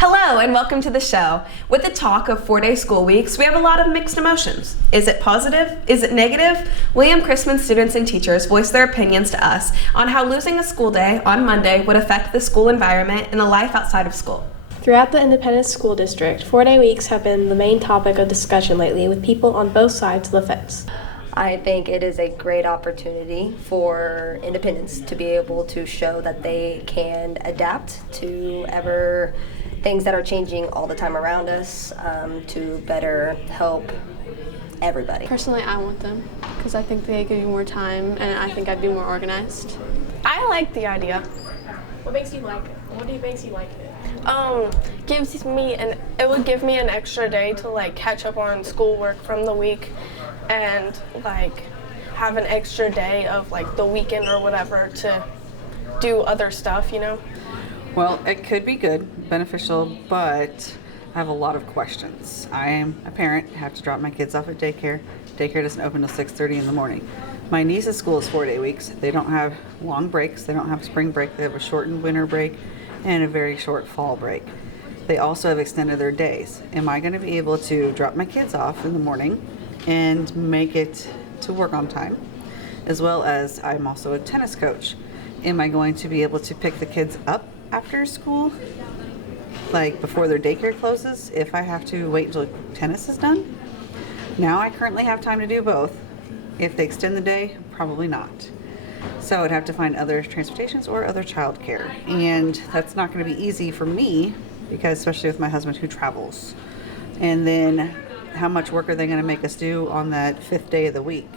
Hello and welcome to the show. With the talk of 4-day school weeks, we have a lot of mixed emotions. Is it positive? Is it negative? William Chrisman students and teachers voiced their opinions to us on how losing a school day on Monday would affect the school environment and the life outside of school. Throughout the Independence School District, 4-day weeks have been the main topic of discussion lately with people on both sides of the fence. I think it is a great opportunity for independents to be able to show that they can adapt to things that are changing all the time around us to better help everybody. Personally, I want them because I think they give you more time and I think I'd be more organized. I like the idea. What makes you like it? What do you makes you like it? It would give me an extra day to catch up on schoolwork from the week and have an extra day of the weekend or whatever to do other stuff, Well, it could be good, beneficial, but I have a lot of questions. I am a parent, have to drop my kids off at daycare. Daycare doesn't open till 6:30 in the morning. My niece's school is 4-day weeks. They don't have long breaks. They don't have spring break. They have a shortened winter break and a very short fall break. They also have extended their days. Am I going to be able to drop my kids off in the morning and make it to work on time? As well as I'm also a tennis coach. Am I going to be able to pick the kids up after school, before their daycare closes, if I have to wait until tennis is done? Now I currently have time to do both. If they extend the day, probably not. So I'd have to find other transportations or other childcare, and that's not going to be easy for me because especially with my husband who travels. And then how much work are they going to make us do on that 5th day of the week?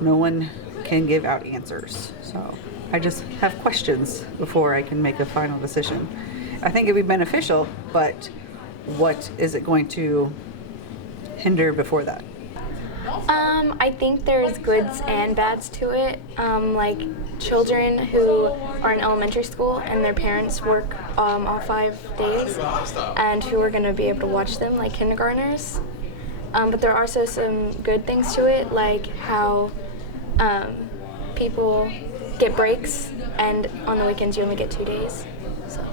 No one can give out answers. So I just have questions before I can make a final decision. I think it'd be beneficial, but what is it going to hinder before that? I think there's goods and bads to it. Like children who are in elementary school and their parents work all 5 days and who are going to be able to watch them like kindergartners. But there are also some good things to it, like how people get breaks and on the weekends you only get 2 days. So.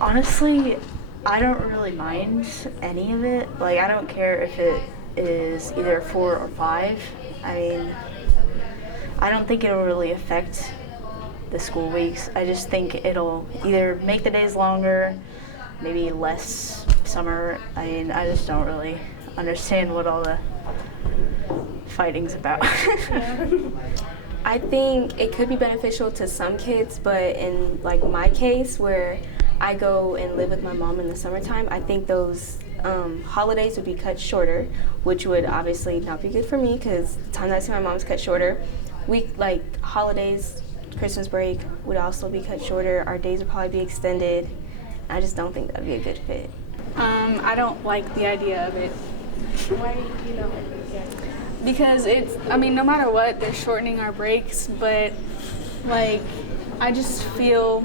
Honestly, I don't really mind any of it. I don't care if it is either 4 or 5. I mean, I don't think it'll really affect the school weeks. I just think it'll either make the days longer, maybe less summer. I mean, I just don't really understand what all the fighting's about. I think it could be beneficial to some kids, but in my case where I go and live with my mom in the summertime, I think those holidays would be cut shorter, which would obviously not be good for me because the time that I see my mom's cut shorter. Holidays, Christmas break would also be cut shorter. Our days would probably be extended. I just don't think that would be a good fit. I don't like the idea of it. Why do you not like this? Because no matter what, they're shortening our breaks, but I just feel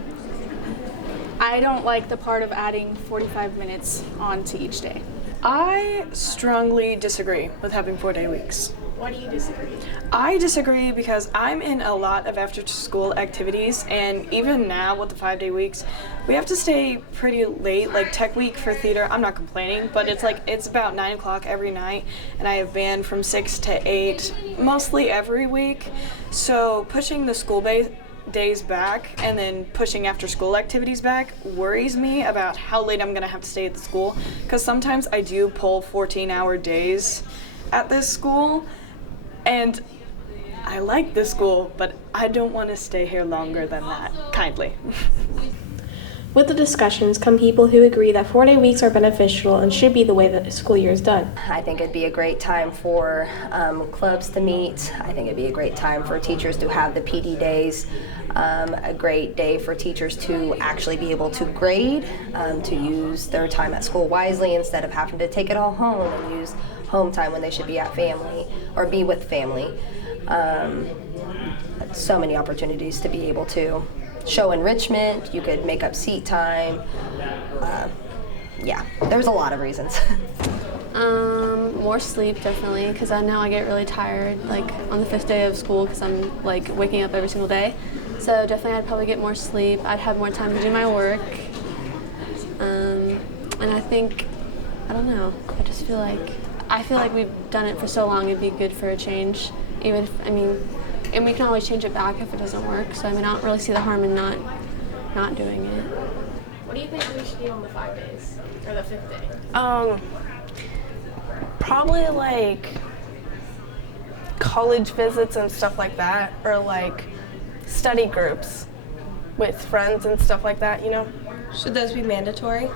I don't like the part of adding 45 minutes on to each day. I strongly disagree with having 4-day weeks. Why do you disagree? I disagree because I'm in a lot of after-school activities, and even now with the 5-day weeks, we have to stay pretty late. Tech week for theater, I'm not complaining, but it's about 9 o'clock every night, and I have band from 6 to 8 mostly every week. So pushing the school days back and then pushing after-school activities back worries me about how late I'm going to have to stay at the school, because sometimes I do pull 14-hour days at this school. And I like this school, but I don't want to stay here longer than that, kindly. With the discussions come people who agree that 4-day weeks are beneficial and should be the way that the school year is done. I think it'd be a great time for clubs to meet. I think it'd be a great time for teachers to have the PD days. A great day for teachers to actually be able to grade, to use their time at school wisely instead of having to take it all home and use home time when they should be at family or be with family. So many opportunities to be able to show enrichment. You could make up seat time. There's a lot of reasons. More sleep, definitely, because I know I get really tired, on the 5th day of school, because I'm, waking up every single day. So definitely I'd probably get more sleep. I'd have more time to do my work. I don't know. I feel like we've done it for so long. It'd be good for a change. Even if, and we can always change it back if it doesn't work. So I don't really see the harm in not doing it. What do you think we should do on the 5 days or the 5th day? Probably like college visits and stuff like that, or like study groups with friends and stuff like that, you know? Should those be mandatory?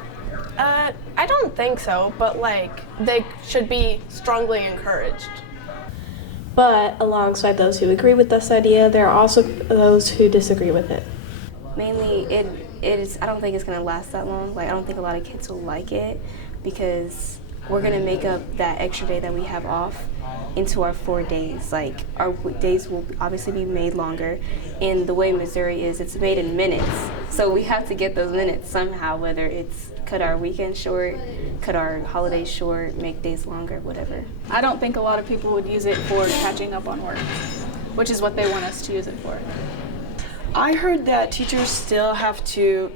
I don't think so, but like they should be strongly encouraged. But alongside those who agree with this idea, there are also those who disagree with it. Mainly, it is. I don't think it's gonna last that long. Like, I don't think a lot of kids will like it because we're gonna make up that extra day that we have off into our 4 days. Like, our days will obviously be made longer, and the way Missouri is, it's made in minutes. So we have to get those minutes somehow, whether it's cut our weekend short, cut our holidays short, make days longer, whatever. I don't think a lot of people would use it for catching up on work, which is what they want us to use it for. I heard that teachers still have to,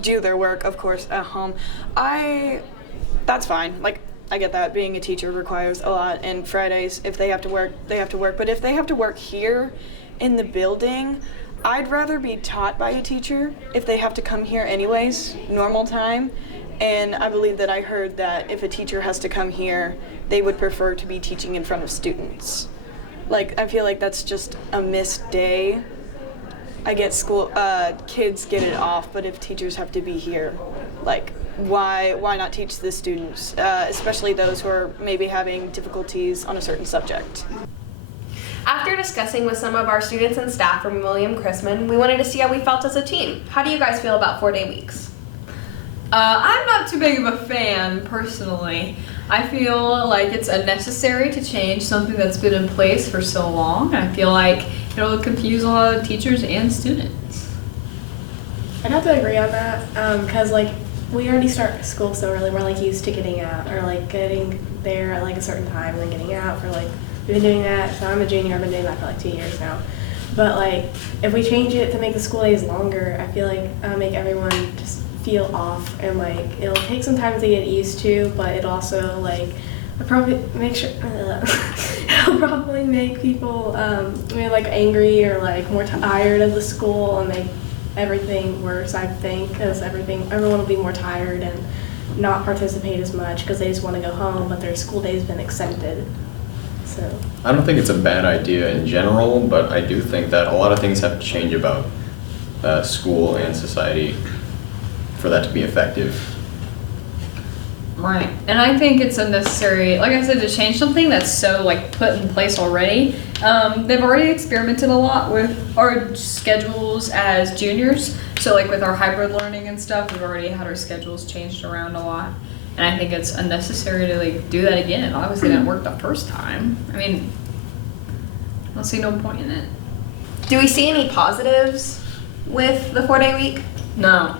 do their work, of course, at home. That's fine. Like, I get that. Being a teacher requires a lot, and Fridays, if they have to work, they have to work. But if they have to work here in the building, I'd rather be taught by a teacher if they have to come here anyways, normal time. And I believe that I heard that if a teacher has to come here, they would prefer to be teaching in front of students. Like, I feel like that's just a missed day. I get kids get it off, but if teachers have to be here, like, why not teach the students, especially those who are maybe having difficulties on a certain subject? After discussing with some of our students and staff from William Chrisman, we wanted to see how we felt as a team. How do you guys feel about 4-day weeks? I'm not too big of a fan, personally. I feel like it's unnecessary to change something that's been in place for so long. I feel like it'll confuse a lot of teachers and students. I'd have to agree on that because we already start school so early. We're used to getting out or getting there at a certain time and then getting out for we've been doing that. So I'm a junior. I've been doing that for 2 years now. But if we change it to make the school days longer, I feel like it'll make everyone just feel off, and it'll take some time to get used to, but it also it'll probably make it'll probably make people angry or more tired of the school and make everything worse, I think, because everyone will be more tired and not participate as much because they just want to go home, but their school day's been extended. So I don't think it's a bad idea in general, but I do think that a lot of things have to change about school and society for that to be effective. Right, and I think it's unnecessary, like I said, to change something that's so put in place already. They've already experimented a lot with our schedules as juniors. So with our hybrid learning and stuff, we've already had our schedules changed around a lot. And I think it's unnecessary to do that again. Obviously it didn't work the first time. I don't see no point in it. Do we see any positives with the 4-day week? No.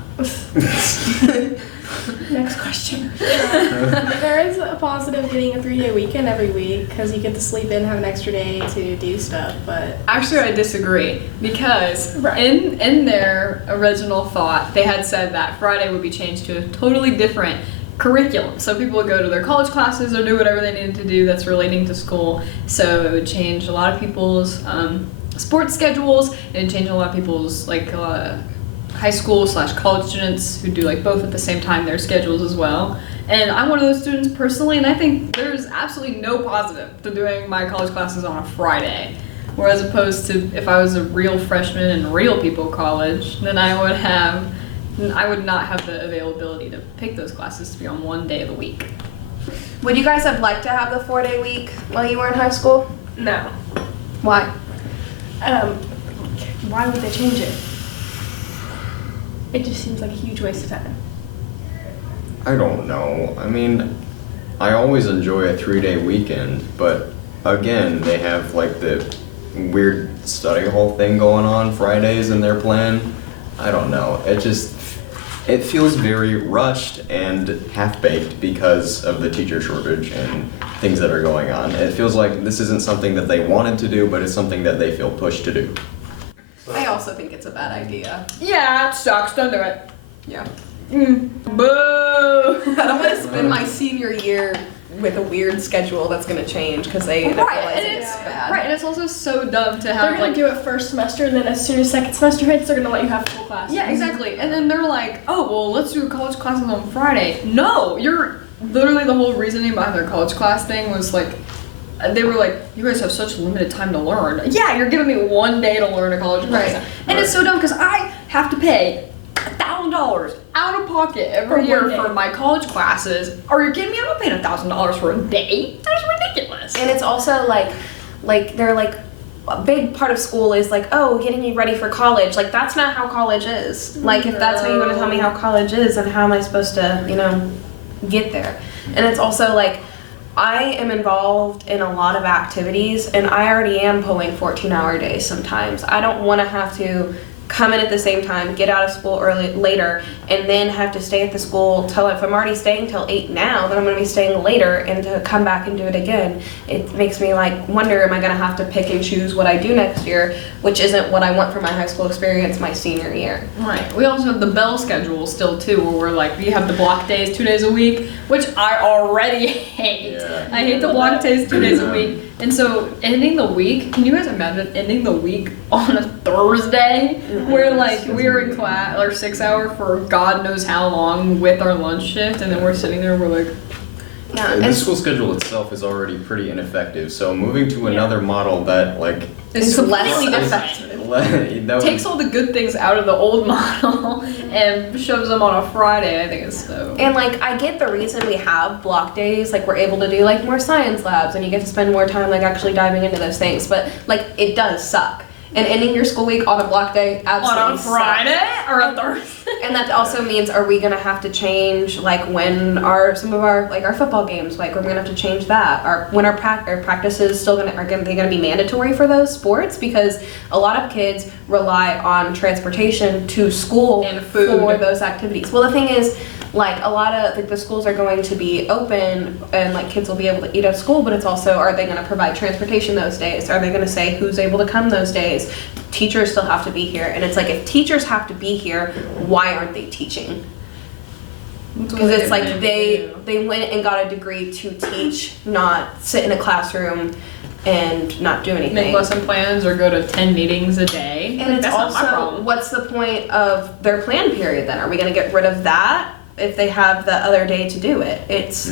Next question. There is a positive getting a 3-day weekend every week because you get to sleep in, have an extra day to do stuff. But actually, I disagree because in their original thought, they had said that Friday would be changed to a totally different curriculum. So people would go to their college classes or do whatever they needed to do that's relating to school. So it would change a lot of people's sports schedules and change a lot of people's high school / college students who do both at the same time, their schedules as well. And I'm one of those students personally, and I think there's absolutely no positive to doing my college classes on a Friday. Whereas opposed to if I was a real freshman in real people college, then I would not have the availability to pick those classes to be on one day of the week. Would you guys have liked to have the 4-day week while you were in high school? No. Why? Why would they change it? It just seems like a huge waste of time. I don't know. I always enjoy a 3-day weekend, but again, they have the weird study hall thing going on Fridays in their plan. I don't know. It feels very rushed and half-baked because of the teacher shortage and things that are going on. It feels like this isn't something that they wanted to do, but it's something that they feel pushed to do. I also think it's a bad idea. Yeah, it sucks. Don't do it. Yeah. Boo! I don't want to spend my senior year with a weird schedule that's going to change because they end up realizing it's bad. Right, and it's also so dumb to have They're gonna do it first semester, and then as soon as second semester hits, they're gonna let you have full classes. Yeah, exactly. And then they're like, oh, well, let's do college classes on Friday. No, you're literally the whole reasoning behind their college class thing was like, they were like, you guys have such limited time to learn. Yeah, you're giving me 1 day to learn a college class. Right. And it's so dumb because I have to pay $1,000 out of pocket every year for my college classes. Are you kidding me? I'm not paying $1,000 for a day. That's ridiculous. And it's also like they're like, a big part of school is like, oh, getting you ready for college. Like, that's not how college is. Like, if that's how you want to tell me how college is, then how am I supposed to, get there? And it's also like, I am involved in a lot of activities, and I already am pulling 14-hour days sometimes. I don't want to have to come in at the same time, get out of school later, and then have to stay at the school till, if I'm already staying till 8 now, then I'm going to be staying later, and to come back and do it again. It makes me wonder, am I going to have to pick and choose what I do next year, which isn't what I want for my high school experience my senior year. Right. We also have the bell schedule still too, where we're like, we have the block days 2 days a week, which I already hate. Yeah. I hate the block days 2 days a week. And so ending the week, can you guys imagine ending the week on a Thursday where we're in class, or 6 hour for God knows how long with our lunch shift, and then we're sitting there, we're like, the school schedule itself is already pretty ineffective, so moving to another model that it's less effective. Takes all the good things out of the old model and shoves them on a Friday. I think it's so. And I get the reason we have block days, we're able to do more science labs, and you get to spend more time actually diving into those things. But it does suck. And ending your school week on a block day absolutely on a Friday sucks. Or a Thursday. And that also means, are we gonna have to change when some of our football games, we're gonna have to change that? When our practices still are they gonna be mandatory for those sports? Because a lot of kids rely on transportation to school and food for those activities. Well, the thing is, a lot of the schools are going to be open and kids will be able to eat at school, but it's also, are they going to provide transportation those days? Are they going to say who's able to come those days? Teachers still have to be here, and it's if teachers have to be here, why aren't they teaching? Because it's they went and got a degree to teach, not sit in a classroom and not do anything. Make lesson plans or go to 10 meetings a day. And it's also, what's the point of their plan period then? Are we going to get rid of that if they have the other day to do it? It's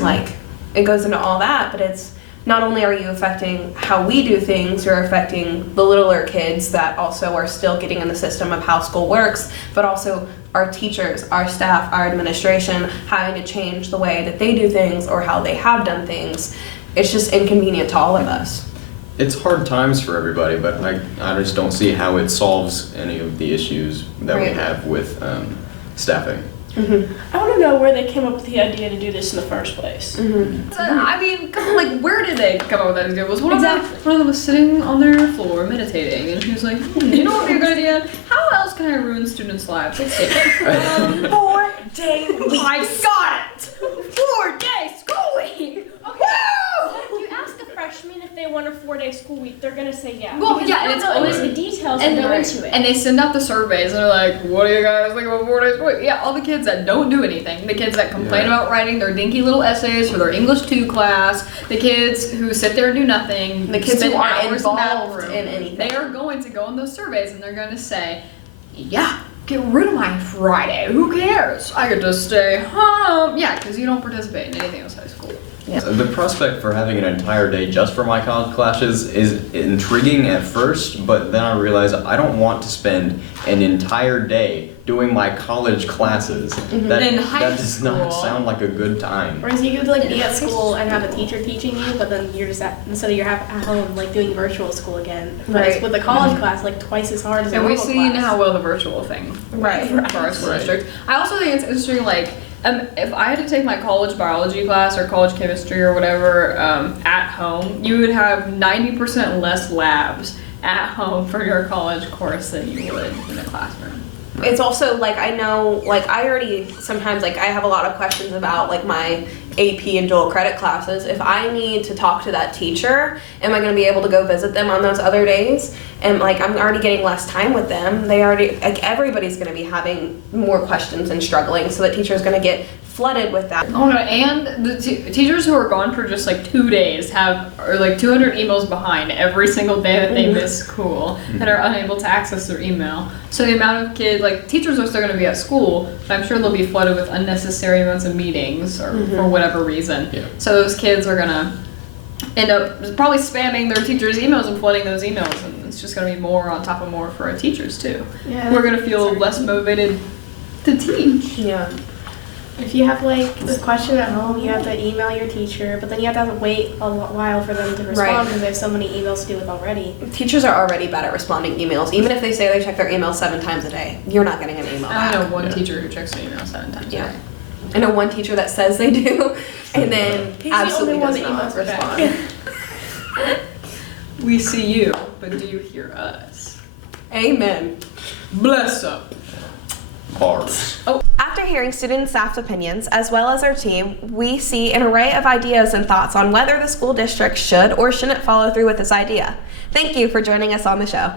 it goes into all that, but it's not only are you affecting how we do things, you're affecting the littler kids that also are still getting in the system of how school works, but also our teachers, our staff, our administration having to change the way that they do things or how they have done things. It's just inconvenient to all of us. It's hard times for everybody, but I just don't see how it solves any of the issues that we have with staffing. I want to know where they came up with the idea to do this in the first place. I mean, where did they come up with that idea? Was one of them was sitting on their floor meditating, and he was like, you know what would be a good idea? How else can I ruin students' lives? Let's see. 4-day week. I got it! 4-day school week! If you ask a freshman if they want a 4-day school week, they're gonna say yeah. Well, because yeah, and it's always the details that go into it. And they send out the surveys, and they're like, "What do you guys think about 4 days a week?" Yeah, all the kids that don't do anything, the kids that complain about writing their dinky little essays for their English 2 class, the kids who sit there and do nothing, the kids who aren't involved in anything. They are going to go on those surveys, and they're going to say, "Yeah, get rid of my Friday. Who cares? I could just stay home." Yeah, because you don't participate in anything else high school. Yeah. So the prospect for having an entire day just for my college classes is intriguing at first, but then I realize I don't want to spend an entire day doing my college classes. That does not sound like a good time. Whereas you could be at school and have a teacher teaching you, but then you're just instead of you're at home doing virtual school again. Right. With the college class twice as hard as a normal class. And we've seen how well the virtual thing for our school district. I also think it's interesting if I had to take my college biology class or college chemistry or whatever at home, you would have 90% less labs at home for your college course than you would in a classroom. It's also I know I already sometimes I have a lot of questions about AP and dual credit classes. If I need to talk to that teacher, am I going to be able to go visit them on those other days? And like, I'm already getting less time with them. Everybody's going to be having more questions and struggling, so the teacher's going to get flooded with that. Oh no, and the teachers who are gone for just like 2 days are like 200 emails behind every single day that they miss school and are unable to access their email. So the amount of kids, like teachers are still going to be at school, but I'm sure they'll be flooded with unnecessary amounts of meetings or for whatever reason. Yeah. So those kids are going to end up probably spamming their teachers' emails and flooding those emails, and it's just going to be more on top of more for our teachers too. Yeah, we're going to feel less motivated to teach. Yeah. If you have like this question at home, you have to email your teacher, but then you have to wait a while for them to respond because they have so many emails to deal with already. Teachers are already bad at responding emails. Even if they say they check their email 7 times a day, you're not getting an email back. I know one teacher who checks their email 7 times a day. I know one teacher that says they do, and then absolutely does not respond. We see you, but do you hear us? Amen. Bless up. Bars. After hearing student and staff's opinions, as well as our team, we see an array of ideas and thoughts on whether the school district should or shouldn't follow through with this idea. Thank you for joining us on the show.